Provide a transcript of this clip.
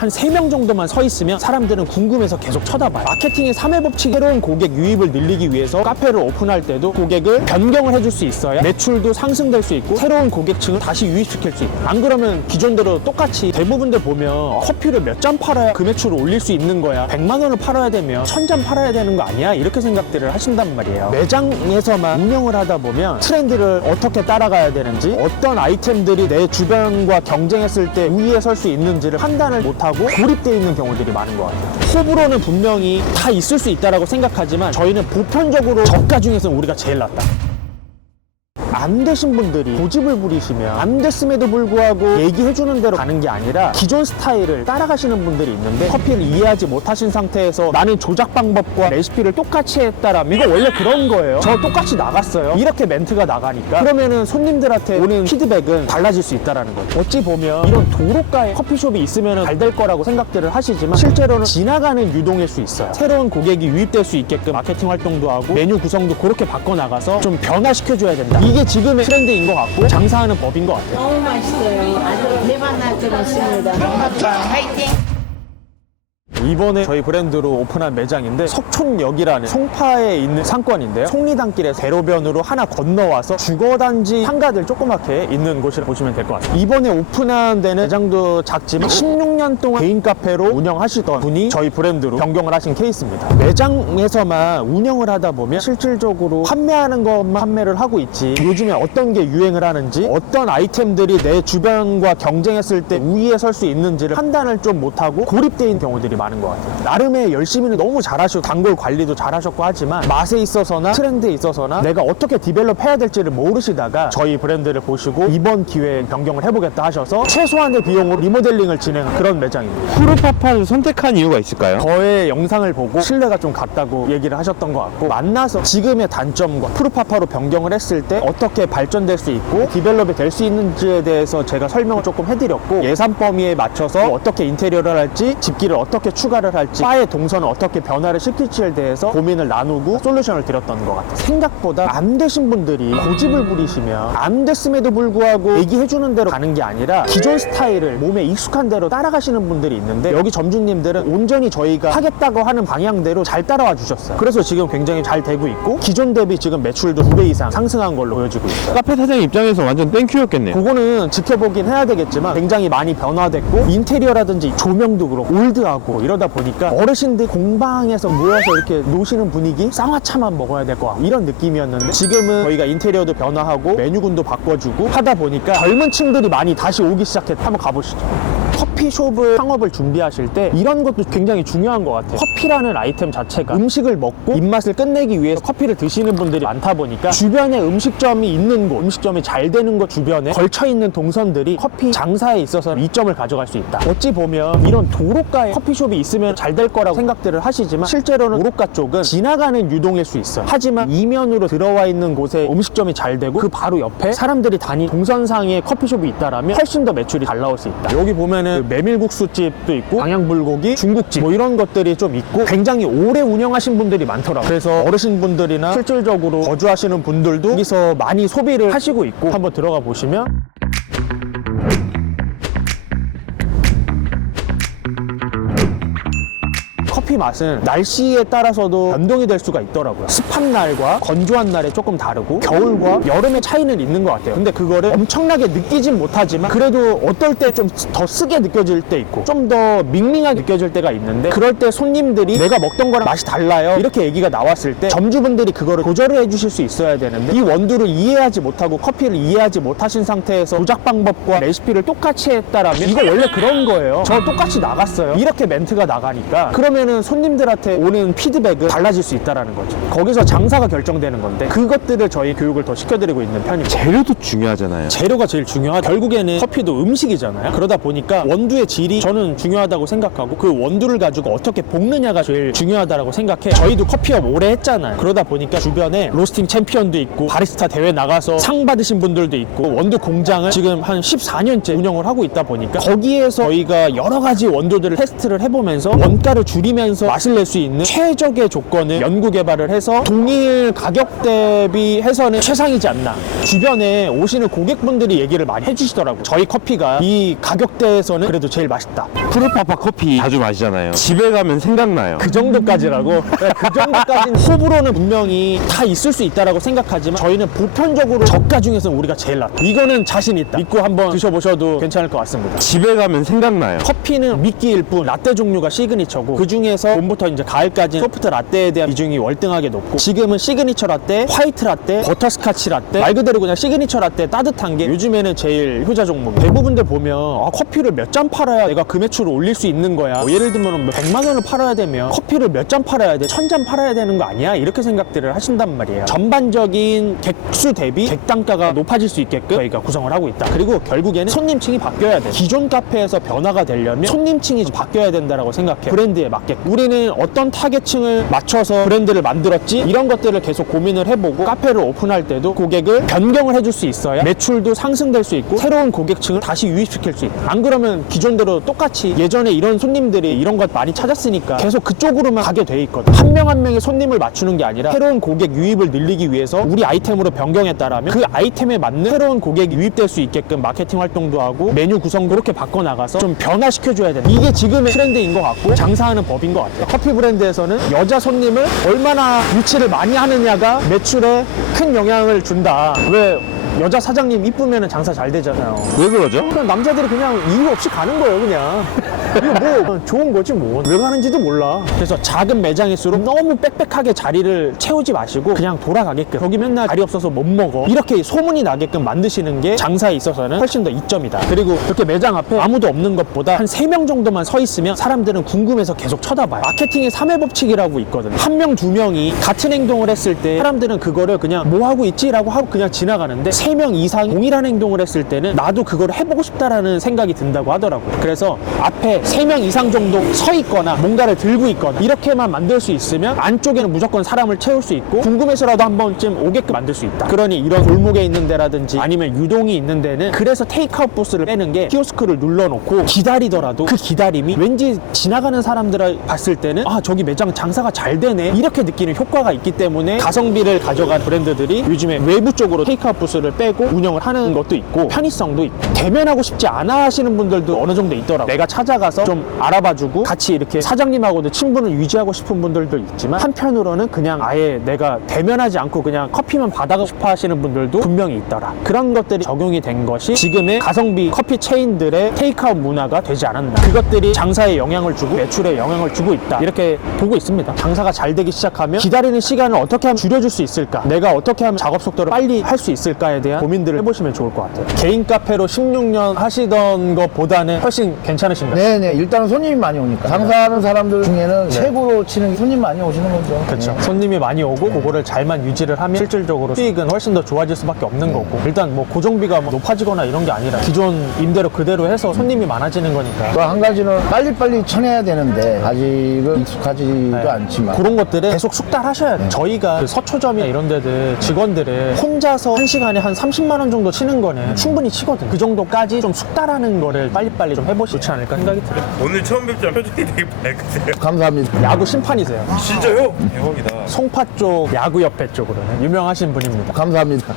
한 3명 정도만 서 있으면 사람들은 궁금해서 계속 쳐다봐요. 마케팅의 3회 법칙, 새로운 고객 유입을 늘리기 위해서 카페를 오픈할 때도 고객을 변경을 해줄 수 있어야 매출도 상승될 수 있고 새로운 고객층을 다시 유입시킬 수 있고, 안 그러면 기존대로 똑같이 대부분들 보면 커피를 몇 잔 팔아야 그 매출을 올릴 수 있는 거야, 100만 원을 팔아야 되면 1000잔 팔아야 되는 거 아니야? 이렇게 생각들을 하신단 말이에요. 매장에서만 운영을 하다 보면 트렌드를 어떻게 따라가야 되는지, 어떤 아이템들이 내 주변과 경쟁했을 때 우위에 설 수 있는지를 판단을 못하고 고립되어 있는 경우들이 많은 것 같아요. 호불호는 분명히 다 있을 수 있다고 생각하지만 저희는 보편적으로 저가 중에서는 우리가 제일 낫다. 안 되신 분들이 고집을 부리시면 안 됐음에도 불구하고 얘기해주는 대로 가는 게 아니라 기존 스타일을 따라가시는 분들이 있는데, 커피를 이해하지 못하신 상태에서 나는 조작 방법과 레시피를 똑같이 했다라면 이거 원래 그런 거예요, 저 똑같이 나갔어요, 이렇게 멘트가 나가니까 그러면은 손님들한테 오는 피드백은 달라질 수 있다는 거죠. 어찌 보면 이런 도로가에 커피숍이 있으면 잘 될 거라고 생각들을 하시지만 실제로는 지나가는 유동일 수 있어요. 새로운 고객이 유입될 수 있게끔 마케팅 활동도 하고 메뉴 구성도 그렇게 바꿔나가서 좀 변화시켜줘야 된다. 이게 지금의 트렌드인 것 같고 장사하는 법인 것 같아요. 너무 맛있어요. 아주 대박날 것 같습니다. 화이팅! 이번에 저희 브랜드로 오픈한 매장인데, 석촌역이라는 송파에 있는 상권인데요, 속리단길에서 대로변으로 하나 건너와서 주거단지 상가들 조그맣게 있는 곳이라 보시면 될 것 같습니다. 이번에 오픈한 데는 매장도 작지만 16년 동안 개인 카페로 운영하시던 분이 저희 브랜드로 변경을 하신 케이스입니다. 매장에서만 운영을 하다 보면 실질적으로 판매하는 것만 판매를 하고 있지, 요즘에 어떤 게 유행을 하는지, 어떤 아이템들이 내 주변과 경쟁했을 때 우위에 설 수 있는지를 판단을 좀 못하고 고립되어 있는 경우들이 많은 것 같아요. 나름의 열심히는 너무 잘하시고 단골 관리도 잘하셨고 하지만 맛에 있어서나 트렌드에 있어서나 내가 어떻게 디벨롭 해야 될지를 모르시다가 저희 브랜드를 보시고 이번 기회에 변경을 해보겠다 하셔서 최소한의 비용으로 리모델링을 진행한 그런 매장입니다. 푸르파파를 선택한 이유가 있을까요? 저의 영상을 보고 신뢰가 좀 갔다고 얘기를 하셨던 것 같고, 만나서 지금의 단점과 푸르파파로 변경을 했을 때 어떻게 발전될 수 있고 디벨롭이 될 수 있는지에 대해서 제가 설명을 조금 해드렸고, 예산 범위에 맞춰서 어떻게 인테리어를 할지, 집기를 어떻게 추가를 할지, 바의 동선을 어떻게 변화를 시킬지에 대해서 고민을 나누고 솔루션을 드렸던 것 같아요. 생각보다 안 되신 분들이 고집을 부리시면 안 됐음에도 불구하고 얘기해주는 대로 가는 게 아니라 기존 스타일을 몸에 익숙한 대로 따라가시는 분들이 있는데, 여기 점주님들은 온전히 저희가 하겠다고 하는 방향대로 잘 따라와 주셨어요. 그래서 지금 굉장히 잘 되고 있고, 기존 대비 지금 매출도 2배 이상 상승한 걸로 보여지고 있어요. 카페 사장 입장에서 완전 땡큐였겠네요. 그거는 지켜보긴 해야 되겠지만 굉장히 많이 변화됐고, 인테리어라든지 조명도 그렇고 올드하고 이러다 보니까 어르신들 공방에서 모여서 이렇게 노시는 분위기, 쌍화차만 먹어야 될 것 같고 이런 느낌이었는데, 지금은 저희가 인테리어도 변화하고 메뉴군도 바꿔주고 하다 보니까 젊은 층들이 많이 다시 오기 시작했다. 한번 가보시죠. 커피숍을 창업을 준비하실 때 이런 것도 굉장히 중요한 것 같아요. 커피라는 아이템 자체가 음식을 먹고 입맛을 끝내기 위해서 커피를 드시는 분들이 많다 보니까 주변에 음식점이 있는 곳, 음식점이 잘 되는 곳 주변에 걸쳐있는 동선들이 커피 장사에 있어서 이점을 가져갈 수 있다. 어찌 보면 이런 도로가에 커피숍이 있으면 잘 될 거라고 생각들을 하시지만 실제로는 도로가 쪽은 지나가는 유동일 수 있어요. 하지만 이면으로 들어와 있는 곳에 음식점이 잘 되고 그 바로 옆에 사람들이 다니는 동선상에 커피숍이 있다라면 훨씬 더 매출이 잘 나올 수 있다. 여기 보면은 메밀국수집도 있고 방향불고기, 중국집 뭐 이런 것들이 좀 있고 굉장히 오래 운영하신 분들이 많더라고요. 그래서 어르신분들이나 실질적으로 거주하시는 분들도 여기서 많이 소비를 하시고 있고, 한번 들어가 보시면 커피 맛은 날씨에 따라서도 변동이 될 수가 있더라고요. 습한 날과 건조한 날에 조금 다르고 겨울과 여름의 차이는 있는 것 같아요. 근데 그거를 엄청나게 느끼진 못하지만 그래도 어떨 때 좀 더 쓰게 느껴질 때 있고 좀 더 밍밍하게 느껴질 때가 있는데, 그럴 때 손님들이 내가 먹던 거랑 맛이 달라요 이렇게 얘기가 나왔을 때 점주분들이 그거를 고절을 해주실 수 있어야 되는데, 이 원두를 이해하지 못하고 커피를 이해하지 못하신 상태에서 조작 방법과 레시피를 똑같이 했다라면 이거 원래 그런 거예요, 저 똑같이 나갔어요, 이렇게 멘트가 나가니까 그러면은 손님들한테 오는 피드백은 달라질 수 있다는 거죠. 거기서 장사가 결정되는 건데 그것들을 저희 교육을 더 시켜드리고 있는 편입니다. 재료도 중요하잖아요. 재료가 제일 중요하죠. 결국에는 커피도 음식이잖아요. 그러다 보니까 원두의 질이 저는 중요하다고 생각하고, 그 원두를 가지고 어떻게 볶느냐가 제일 중요하다고 생각해. 저희도 커피업 오래 했잖아요. 그러다 보니까 주변에 로스팅 챔피언도 있고 바리스타 대회 나가서 상 받으신 분들도 있고, 원두 공장을 지금 한 14년째 운영을 하고 있다 보니까 거기에서 저희가 여러 가지 원두들을 테스트를 해보면서 원가를 줄이면 먹으면서 맛을 낼 수 있는 최적의 조건을 연구 개발을 해서 동일 가격 대비해서는 최상이지 않나. 주변에 오시는 고객분들이 얘기를 많이 해주시더라고요. 저희 커피가 이 가격대에서는 그래도 제일 맛있다. 프레파파 커피 자주 마시잖아요. 집에 가면 생각나요. 그 정도까지라고. 그 정도까지는 호불호는 분명히 다 있을 수 있다라고 생각하지만 저희는 보편적으로 저가 중에서는 우리가 제일 낫다. 이거는 자신 있다. 믿고 한번 드셔보셔도 괜찮을 것 같습니다. 집에 가면 생각나요. 커피는 미끼일 뿐 라떼 종류가 시그니처고, 그 중에서 봄부터 이제 가을까지 소프트 라떼에 대한 비중이 월등하게 높고, 지금은 시그니처 라떼, 화이트 라떼, 버터스카치 라떼, 말 그대로 그냥 시그니처 라떼 따뜻한 게 요즘에는 제일 효자 종목. 대부분들 보면 커피를 몇 잔 팔아야 내가 그 매출을 올릴 수 있는 거야. 예를 들면 100만 원을 팔아야 되면 커피를 몇 잔 팔아야 돼? 1000잔 팔아야 되는 거 아니야? 이렇게 생각들을 하신단 말이에요. 전반적인 객수 대비 객단가가 높아질 수 있게끔 저희가 구성을 하고 있다. 그리고 결국에는 손님층이 바뀌어야 돼. 기존 카페에서 변화가 되려면 손님층이 바뀌어야 된다라고 생각해. 브랜드에 맞게. 우리는 어떤 타겟층을 맞춰서 브랜드를 만들었지? 이런 것들을 계속 고민을 해보고 카페를 오픈할 때도 고객을 변경을 해줄 수 있어야 매출도 상승될 수 있고 새로운 고객층을 다시 유입시킬 수 있다. 안 그러면 기존대로 똑같이 예전에 이런 손님들이 이런 것 많이 찾았으니까 계속 그쪽으로만 가게 돼 있거든. 한 명 한 명의 손님을 맞추는 게 아니라 새로운 고객 유입을 늘리기 위해서 우리 아이템으로 변경했다라면 그 아이템에 맞는 새로운 고객이 유입될 수 있게끔 마케팅 활동도 하고 메뉴 구성도 그렇게 바꿔나가서 좀 변화시켜줘야 된다. 이게 지금의 트렌드인 것 같고 장사하는 법인 것 같아요. 커피 브랜드에서는 여자 손님을 얼마나 유치를 많이 하느냐가 매출에 큰 영향을 준다. 왜? 여자 사장님 이쁘면 장사 잘 되잖아요. 왜 그러죠? 그냥 남자들이 그냥 이유 없이 가는 거예요, 그냥. 이거 뭐 좋은 거지 뭐. 왜 가는지도 몰라. 그래서 작은 매장일수록 너무 빽빽하게 자리를 채우지 마시고 그냥 돌아가게끔, 여기 맨날 자리 없어서 못 먹어, 이렇게 소문이 나게끔 만드시는 게 장사에 있어서는 훨씬 더 이점이다. 그리고 이렇게 매장 앞에 아무도 없는 것보다 한 3명 정도만 서 있으면 사람들은 궁금해서 계속 쳐다봐요. 마케팅의 3회 법칙이라고 있거든. 1명, 2명이 같은 행동을 했을 때 사람들은 그거를 그냥 뭐 하고 있지라고 하고 그냥 지나가는데, 3명 이상이 동일한 행동을 했을 때는 나도 그걸 해보고 싶다라는 생각이 든다고 하더라고요. 그래서 앞에 3명 이상 정도 서 있거나 뭔가를 들고 있거나 이렇게만 만들 수 있으면 안쪽에는 무조건 사람을 채울 수 있고 궁금해서라도 한 번쯤 오게끔 만들 수 있다. 그러니 이런 골목에 있는 데라든지 아니면 유동이 있는 데는 그래서 테이크아웃 부스를 빼는 게, 키오스크를 눌러놓고 기다리더라도 그 기다림이 왠지 지나가는 사람들을 봤을 때는 저기 매장 장사가 잘 되네, 이렇게 느끼는 효과가 있기 때문에 가성비를 가져간 브랜드들이 요즘에 외부 쪽으로 테이크아웃 부스를 빼고 운영을 하는 것도 있고, 편의성도 있고. 대면하고 싶지 않아 하시는 분들도 어느 정도 있더라고요. 내가 찾아가서 좀 알아봐주고 같이 이렇게 사장님하고도 친분을 유지하고 싶은 분들도 있지만, 한편으로는 그냥 아예 내가 대면하지 않고 그냥 커피만 받아가고 싶어 하시는 분들도 분명히 있더라. 그런 것들이 적용이 된 것이 지금의 가성비 커피 체인들의 테이크아웃 문화가 되지 않았나. 그것들이 장사에 영향을 주고 매출에 영향을 주고 있다, 이렇게 보고 있습니다. 장사가 잘 되기 시작하면 기다리는 시간을 어떻게 하면 줄여줄 수 있을까, 내가 어떻게 하면 작업 속도를 빨리 할 수 있을까에 대한 고민들을 해보시면 좋을 것 같아요. 개인 카페로 16년 하시던 것보다는 훨씬 괜찮으신가요? 네네, 일단은 손님이 많이 오니까 장사하는 사람들 중에는 최고로 치는 게 손님 많이 오시는 거죠. 그렇죠. 네. 손님이 많이 오고 그거를 잘만 유지를 하면 실질적으로 수익은 훨씬 더 좋아질 수밖에 없는 거고, 일단 뭐 고정비가 뭐 높아지거나 이런 게 아니라 기존 임대료 그대로 해서 손님이 많아지는 거니까. 또 한 가지는 빨리빨리 쳐내야 되는데 아직은 익숙하지도 않지만 그런 것들을 계속 숙달하셔야 돼요. 저희가 그 서초점이나 이런 데들 직원들을 혼자서 한 시간에 한 30만 원 정도 치는 거는 충분히 치거든. 그 정도까지 좀 숙달하는 거를 빨리빨리 좀 해보시지 않을까 생각이 들어요. 오늘 처음 뵙지만 표정이 되게 밝으세요. 감사합니다. 야구 심판이세요. 진짜요? 대박이다. 송파 쪽 야구협회 쪽으로는 유명하신 분입니다. 감사합니다.